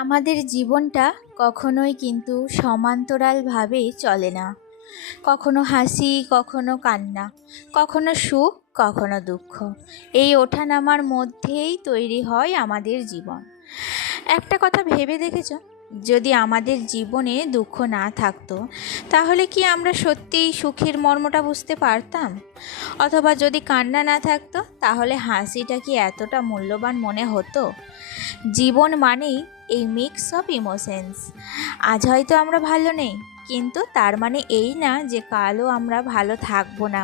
আমাদের জীবনটা কখনোই কিন্তু সমান্তরালভাবে চলে না। কখনো হাসি, কখনো কান্না, কখনো সুখ, কখনো দুঃখ। এই ওঠানামার মধ্যেই তৈরি হয় আমাদের জীবন। একটা কথা ভেবে দেখেছ, যদি আমাদের জীবনে দুঃখ না থাকতো তাহলে কি আমরা সত্যিই সুখের মর্মটা বুঝতে পারতাম? অথবা যদি কান্না না থাকতো তাহলে হাসিটা কি এতটা মূল্যবান মনে হতো? জীবন মানেই এই মিক্স অফ ইমোশনস। আজ হয়তো আমরা ভালো নেই, কিন্তু তার মানে এই না যে কালও আমরা ভালো থাকবো না।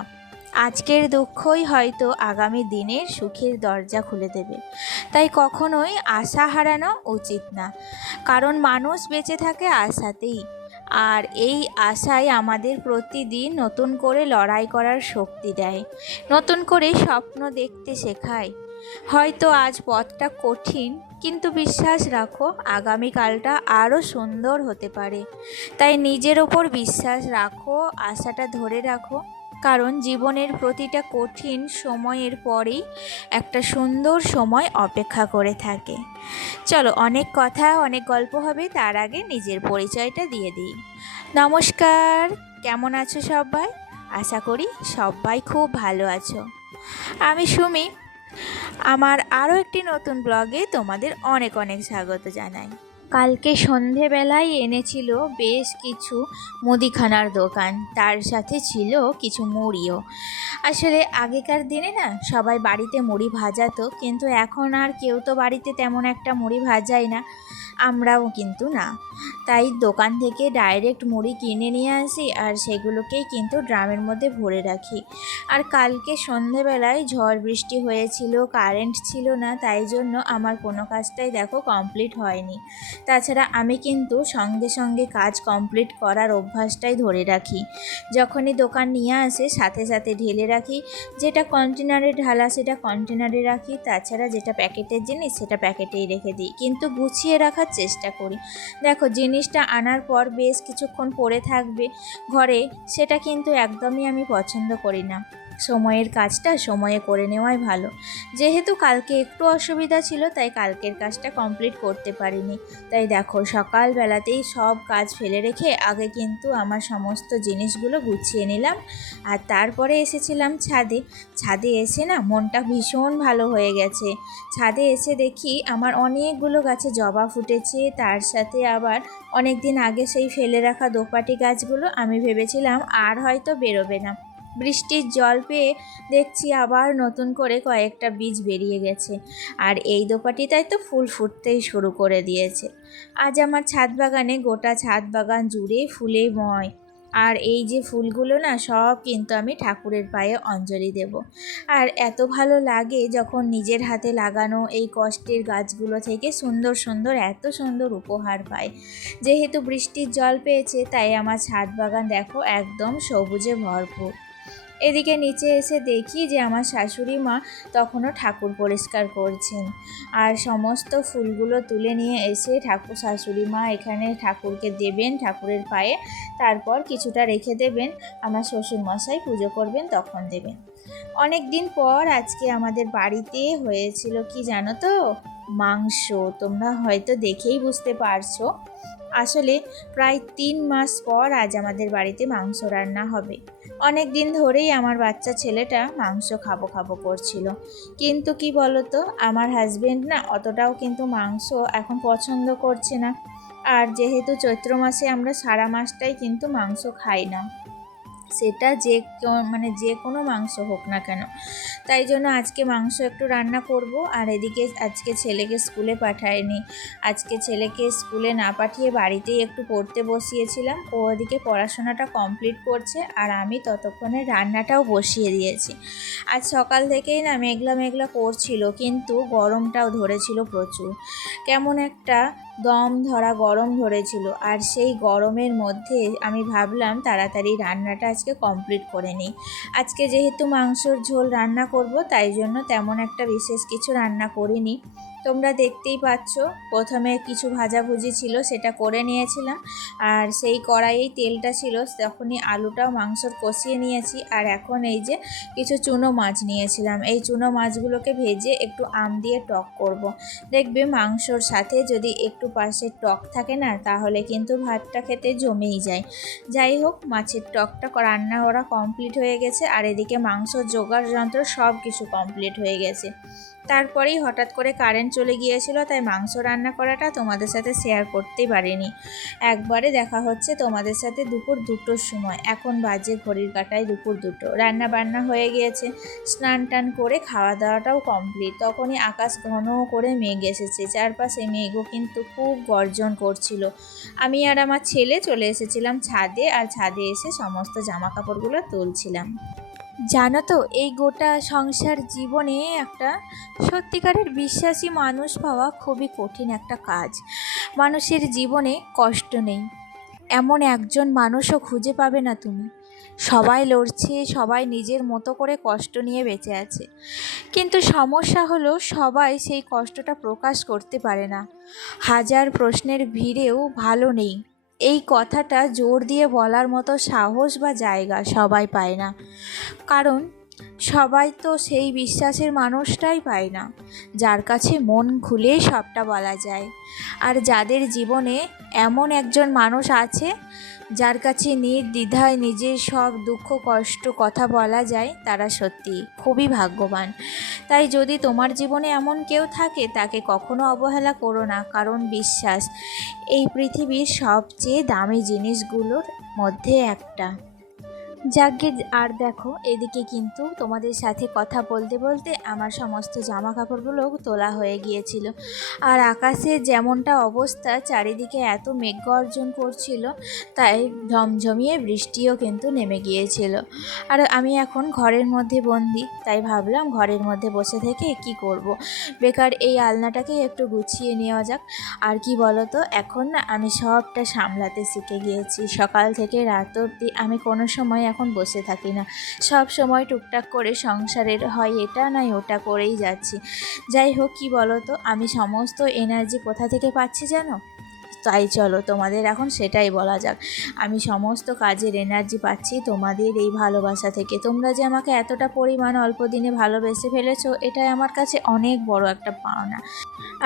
আজকের দুঃখই হয়তো আগামী দিনের সুখের দরজা খুলে দেবে। তাই কখনোই আশা হারানো উচিত না, কারণ মানুষ বেঁচে থাকে আশাতেই। আর এই আশাই আমাদের প্রতিদিন নতুন করে লড়াই করার শক্তি দেয়, নতুন করে স্বপ্ন দেখতে শেখায়। হয়তো আজ পথটা কঠিন, কিন্তু বিশ্বাস রাখো আগামীকালটা আরও সুন্দর হতে পারে। তাই নিজের ওপর বিশ্বাস রাখো, আশাটা ধরে রাখো, কারণ জীবনের প্রতিটা কঠিন সময়ের পরেই একটা সুন্দর সময় অপেক্ষা করে থাকে। চলো, অনেক কথা অনেক গল্প হবে, তার আগে নিজের পরিচয়টা দিয়ে দিই। নমস্কার, কেমন আছো সবাই? আশা করি সবাই খুব ভালো আছো। আমি সুমি। আমার আরও একটি নতুন ব্লগে তোমাদের অনেক অনেক স্বাগত জানাই। কালকে সন্ধেবেলায় এনেছিল বেশ কিছু মুদিখানার দোকান, তার সাথে ছিল কিছু মুড়িও। আসলে আগেকার দিনে না সবাই বাড়িতে মুড়ি ভাজাতো, কিন্তু এখন আর কেউ তো বাড়িতে তেমন একটা মুড়ি ভাজায় না, আমরাও কিন্তু না। তাই দোকান থেকে ডাইরেক্ট মুড়ি কিনে নিয়ে আসি আর সেগুলোকেই কিন্তু ড্রামের মধ্যে ভরে রাখি। আর কালকে সন্ধেবেলায় ঝড় বৃষ্টি হয়েছিল, কারেন্ট ছিল না, তাই জন্য আমার কোনো কাজটাই দেখো কমপ্লিট হয়নি। তাছাড়া আমি কিন্তু সঙ্গে সঙ্গে কাজ কমপ্লিট করার অভ্যাসটাই ধরে রাখি। যখনই দোকান নিয়ে আসে সাথে সাথে ঢেলে রাখি। যেটা কন্টেনারে ঢালা সেটা কন্টেনারে রাখি, তাছাড়া যেটা প্যাকেটের জিনিস সেটা প্যাকেটেই রেখে দিই, কিন্তু গুছিয়ে রাখার চেষ্টা করি। দেখো, জিনিসটা আনার পর বেশ কিছুক্ষণ পড়ে থাকবে ঘরে, সেটা কিন্তু একদমই আমি পছন্দ করি না। সময়ের কাজটা সময়ে করে নেওয়াই ভালো। যেহেতু কালকে একটু অসুবিধা ছিল, তাই কালকের কাজটা কমপ্লিট করতে পারিনি। তাই দেখো, সকালবেলাতেই সব কাজ ফেলে রেখে আগে কিন্তু আমার সমস্ত জিনিসগুলো গুছিয়ে নিলাম। আর তারপরে এসেছিলাম ছাদে। ছাদে এসে না মনটা ভীষণ ভালো হয়ে গেছে। ছাদে এসে দেখি আমার অনেকগুলো গাছে জবা ফুটেছে, তার সাথে আবার অনেক দিন আগে সেই ফেলে রাখা দোপাটি গাছগুলো আমি ভেবেছিলাম আর হয়তো বেরোবে না। বৃষ্টির জল পেয়ে দেখছি আবার নতুন করে কয়েকটা বীজ বেরিয়ে গেছে, আর এই দোপাটিটাই তো ফুল ফুটতেই শুরু করে দিয়েছে। আজ আমার ছাদ বাগানে, গোটা ছাদ বাগান জুড়ে ফুলেময়। আর এই যে ফুলগুলো না সব কিন্তু আমি ঠাকুরের পায়ে অঞ্জলি দেব। আর এত ভালো লাগে যখন নিজের হাতে লাগানো এই কষ্টের গাছগুলো থেকে সুন্দর সুন্দর এত সুন্দর উপহার পাই। যেহেতু বৃষ্টির জল পেয়েছে, তাই আমার ছাদ বাগান দেখো একদম সবুজে ভরপুর। এদিকে নিচে এসে দেখি যে আমার শাশুড়ি মা তখনও ঠাকুর পরিষ্কার করছেন। আর সমস্ত ফুলগুলো তুলে নিয়ে এসে শাশুড়ি মা এখানে ঠাকুরকে দেবেন ঠাকুরের পায়ে, তারপর কিছুটা রেখে দেবেন, আমার শ্বশুরমশাই পুজো করবেন তখন দেবেন। অনেক দিন পর আজকে আমাদের বাড়িতে হয়েছিল কি জানো তো, মাংস। তোমরা হয়তো দেখেই বুঝতে পারছো। আসলে প্রায় 3 মাস পর আজ আমাদের বাড়িতে মাংস রান্না হবে। অনেক দিন ধরেই আমার বাচ্চা ছেলেটা মাংস খাবো খাবো করছিল, কিন্তু কি বলতো, আমার হাজবেন্ড না অতটাও কিন্তু মাংস এখন পছন্দ করছে না। আর যেহেতু চৈত্র মাসে আমরা সারা মাসটাই কিন্তু মাংস খাই না, সেটা যে কোনো মাংস হোক না কেন। তাই জন্য আজকে মাংস একটু রান্না করব। আর এদিকে আজকে ছেলেকে স্কুলে পাঠায়নি। আজকে ছেলেকে স্কুলে না পাঠিয়ে বাড়িতেই একটু পড়তে বসিয়েছিলাম। ও ওদিকে পড়াশোনাটা কমপ্লিট করছে আর আমি ততক্ষণে রান্নাটাও বসিয়ে দিয়েছি। আজ সকাল থেকেই না মেঘলা মেঘলা করছিল, কিন্তু গরমটাও ধরেছিল প্রচুর। কেমন একটা দম ধরা গরম ধরেছিল, আর সেই গরমের মধ্যে আমি ভাবলাম তাড়াতাড়ি রান্নাটা আজকে কমপ্লিট করে নিই। আজকে যেহেতু মাংসর ঝোল রান্না করব, তাই জন্য তেমন একটা বিশেষ কিছু রান্না করিনি। তোমরা দেখতেই পাচ্ছ, প্রথমে কিছু ভাজাভুজি ছিল সেটা করে নিয়েছিলাম, আর সেই কড়াইয়েই তেলটা ছিল, তখনই আলুটাও মাংসর কষিয়ে নিয়েছি। আর এখন এই যে কিছু চুনো মাছ নিয়েছিলাম, এই চুনো মাছগুলোকে ভেজে একটু আম দিয়ে টক করব। দেখবে মাংসর সাথে যদি একটু পাশে টক থাকে না, তাহলে কিন্তু ভাতটা খেতে জমেই যায়। যাই হোক, মাছের টকটা রান্না করা কমপ্লিট হয়ে গেছে, আর এদিকে মাংস জোগাড় যন্ত্র সব কিছু কমপ্লিট হয়ে গেছে। তারপরেই হঠাৎ করে কারেন্ট চলে গিয়েছিল, তাই মাংস রান্না করাটা তোমাদের সাথে শেয়ার করতেই পারিনি। একবারে দেখা হচ্ছে তোমাদের সাথে দুপুর 2টোর সময়। এখন বাজে ঘড়ির কাঁটায় দুপুর 2টো। রান্না বান্না হয়ে গিয়েছে, স্নান টান করে খাওয়া দাওয়াটাও কমপ্লিট। তখনই আকাশ ঘন করে মেঘ এসেছে, চারপাশে মেঘও কিন্তু খুব গর্জন করছিল। আমি আর আমার ছেলে চলে এসেছিলাম ছাদে, আর ছাদে এসে সমস্ত জামা কাপড়গুলো তুলছিলাম। জানো তো, এই গোটা সংসার জীবনে একটা সত্যিকারের বিশ্বাসী মানুষ পাওয়া খুবই কঠিন একটা কাজ। মানুষের জীবনে কষ্ট নেই এমন একজন মানুষও খুঁজে পাবে না তুমি। সবাই লড়ছে, সবাই নিজের মতো করে কষ্ট নিয়ে বেঁচে আছে, কিন্তু সমস্যা হলো সবাই সেই কষ্টটা প্রকাশ করতে পারে না। হাজার প্রশ্নের ভিড়েও ভালো নেই, এই কথাটা জোর দিয়ে বলার মতো সাহস বা জায়গা সবাই পায় না। কারণ সবাই তো সেই বিশ্বাসের মানুষটাই পায় না, যার কাছে মন খুলে সবটা বলা যায়। আর যাদের জীবনে এমন একজন মানুষ আছে, যার কাছে নির্দ্বিধায় নিজের সব দুঃখ কষ্ট কথা বলা যায়, তারা সত্যি খুবই ভাগ্যবান। তাই যদি তোমার জীবনে এমন কেউ থাকে, তাকে কখনো অবহেলা করো না, কারণ বিশ্বাস এই পৃথিবীর সবচেয়ে দামি জিনিসগুলোর মধ্যে একটা। যাকে আর দেখো, এদিকে কিন্তু তোমাদের সাথে কথা বলতে বলতে আমার সমস্ত জামা কাপড়গুলো তোলা হয়ে গিয়েছিল। আর আকাশে যেমনটা অবস্থা, চারিদিকে এত মেঘ গর্জন করছিল, তাই ঝমঝমিয়ে বৃষ্টিও কিন্তু নেমে গিয়েছিল। আর আমি এখন ঘরের মধ্যে বন্দি, তাই ভাবলাম ঘরের মধ্যে বসে থেকে কি করব, বেকার এই আলনাটাকে একটু গুছিয়ে নেওয়া যাক। আর কি বলো তো, এখন না আমি সবটা সামলাতে শিখে গিয়েছি। সকাল থেকে রাত অবধি আমি কোনো সময় এখন বসে থাকি না, সব সময় টুকটাক করে সংসারের হয় এটা নয় ওটা করেই যাচ্ছি। যাই হোক, কি বলো তো, আমি সমস্ত এনার্জি কোথা থেকে পাচ্ছি জানো? তাই চলো তোমাদের এখন সেটাই বলা যাক। আমি সমস্ত কাজের এনার্জি পাচ্ছি তোমাদের এই ভালোবাসা থেকে। তোমরা যে আমাকে এতটা পরিমাণ অল্প দিনে ভালোবেসে ফেলেছো, এটাই আমার কাছে অনেক বড় একটা পাওনা।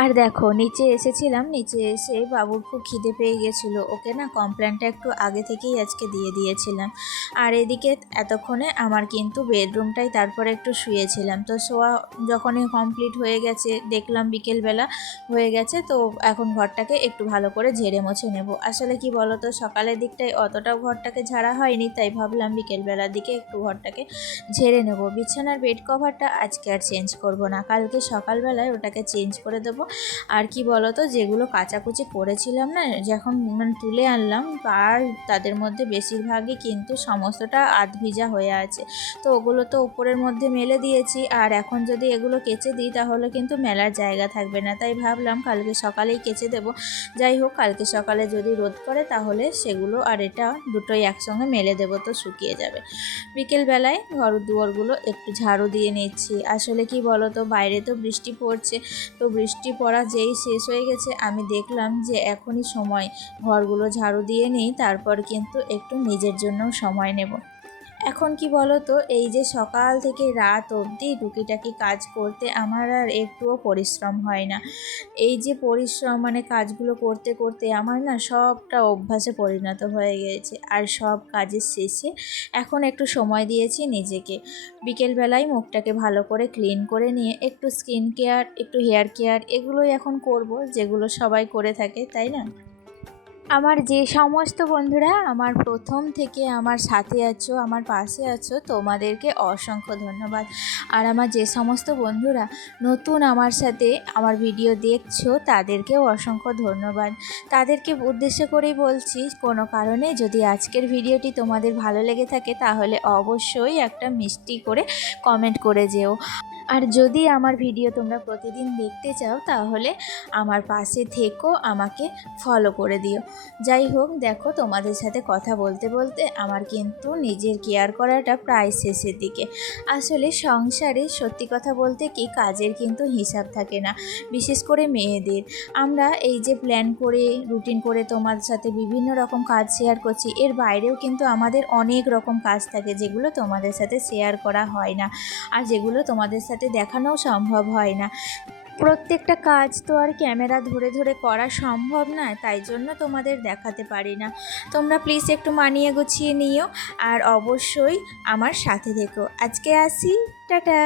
আর দেখো, নিচে এসেছিলাম, নিচে এসে বাবুর খুব খিদে পেয়ে গেছিলো, ওকে না কমপ্লেনটা একটু আগে থেকেই আজকে দিয়ে দিয়েছিলাম। আর এদিকে এতক্ষণে আমার কিন্তু বেডরুমটাই তারপরে একটু শুয়েছিলাম, তো শোয়া যখনই কমপ্লিট হয়ে গেছে, দেখলাম বিকেলবেলা হয়ে গেছে, তো এখন ঘরটাকে একটু ভালো করে ঝেড়ে মুছে নেব। আসলে কি বলো তো, সকালের দিকটায় অতটাও ঘরটাকে ঝাড়া হয়নি, তাই ভাবলাম বিকেলবেলার দিকে একটু ঘরটাকে ঝেড়ে নেব। বিছানার বেড কভারটা আজকে আর চেঞ্জ করব না, কালকে সকালবেলায় ওটাকে চেঞ্জ করে দেবো। আর কি বলো তো, যেগুলো কাচাকুচি করেছিলাম না, যখন তুলে আনলাম, আর তাদের মধ্যে বেশিরভাগই কিন্তু সমস্তটা আধ ভিজা হয়ে আছে, তো ওগুলো তো উপরের মধ্যে মেলে দিয়েছি। আর এখন যদি এগুলো কেচে দিই, তাহলে কিন্তু মেলার জায়গা থাকবে না, তাই ভাবলাম কালকে সকালেই কেচে দেবো। যাই হোক, কালকে সকালে যদি রোদ করে, তাহলে সেগুলো আর এটা দুটোই একসঙ্গে মেলে দেবো, তো শুকিয়ে যাবে। বিকেলবেলায় ঘর দুয়ারগুলো একটু ঝাড়ু দিয়ে নিচ্ছি। আসলে কি বলো তো, বাইরে তো বৃষ্টি পড়ছে, তো বৃষ্টি পড়া যেই শেষ হয়ে গেছে, আমি দেখলাম যে এখনই সময় ঘরগুলো ঝাড়ু দিয়ে নিই, তারপর কিন্তু একটু নিজের জন্যও সময় নেব। এখন কি বলো তো, এই যে সকাল থেকে রাত অবধি টুকিটাকি কাজ করতে আমার আর একটুও পরিশ্রম হয় না। এই যে পরিশ্রম মানে কাজগুলো করতে করতে আমার না সবটা অভ্যাসে পরিণত হয়ে গিয়েছে। আর সব কাজের শেষে এখন একটু সময় দিয়েছি নিজেকে। বিকেলবেলায় মুখটাকে ভালো করে ক্লিন করে নিয়ে একটু স্কিন কেয়ার, একটু হেয়ার কেয়ার, এগুলোই এখন করব, যেগুলো সবাই করে থাকে, তাই না? আমার যে সমস্ত বন্ধুরা আমার প্রথম থেকে আমার সাথে আছো, আমার পাশে আছো, তোমাদেরকে অসংখ্য ধন্যবাদ। আর আমার যে সমস্ত বন্ধুরা নতুন আমার সাথে আমার ভিডিও দেখছো, তাদেরকেও অসংখ্য ধন্যবাদ। তাদেরকে উদ্দেশ্য করেই বলছি, কোনো কারণে যদি আজকের ভিডিওটি তোমাদের ভালো লেগে থাকে, তাহলে অবশ্যই একটা মিষ্টি করে কমেন্ট করে যেও। আর যদি আমার ভিডিও তোমরা প্রতিদিন দেখতে চাও তাহলে আমার পাশে থেকো, আমাকে ফলো করে দিও। যাই হোক, দেখো তোমাদের সাথে কথা বলতে বলতে আমার কিন্তু নিজের কেয়ার করাটা প্রায় শেষের দিকে। আসলে সংসারে সত্যি কথা বলতে কি কাজের কিন্তু হিসাব থাকে না, বিশেষ করে মেয়েদের। আমরা এই যে প্ল্যান করে রুটিন করে তোমার সাথে বিভিন্ন রকম কাজ শেয়ার করছি, এর বাইরেও কিন্তু আমাদের অনেক রকম কাজ থাকে যেগুলো তোমাদের সাথে শেয়ার করা হয় না, আর যেগুলো তোমাদের সাথে দেখানোও সম্ভব হয় না। প্রত্যেকটা কাজ তো আর ক্যামেরা ধরে ধরে করা সম্ভব না, তাই জন্য তোমাদের দেখাতে পারি না। তোমরা প্লিজ একটু মানিয়ে গুছিয়ে নিও, আর অবশ্যই আমার সাথে থেকো। আজকে আসি, টাটা।